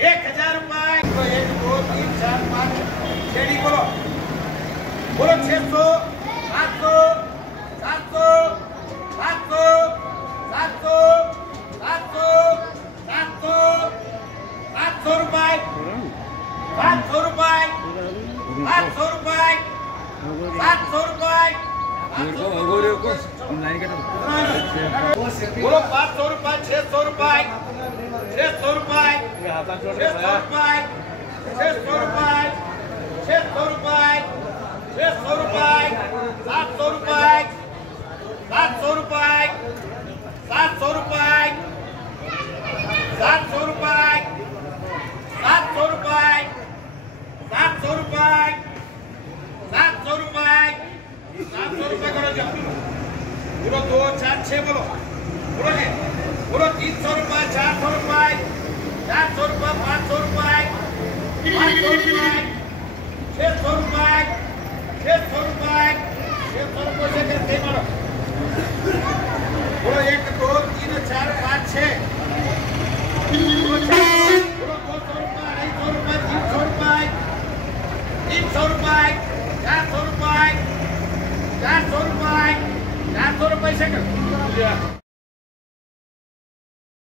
1000 रुपए। 1 2 3 4 5 रेडी बोलो बोलो 600 700 700 700 700 700 700 700 रुपए 700 रुपए 700 रुपए 700 रुपए बोलो 500 रुपए 600 रुपए 600 रुपए 600 रुपए 600 रुपए 600 रुपए 600 रुपए 700 रुपए 700 रुपए 700 रुपए 700 रुपए 700 रुपए 700 रुपए 700 रुपए 700 रुपए करो जब बोलो 2 4 6 बोलो बोलो जी बोलो 300 रुपए 400 रुपए 400 रुपए 500 रुपए 500 रुपए 600 रुपए 600 रुपए 600 रुपए से करके मारो बोलो 1 2 3 4 5 6 बोलो 200 रुपए 250 रुपए 300 रुपए 300 रुपए 400 रुपए 400 रुपए 400 रुपए से कर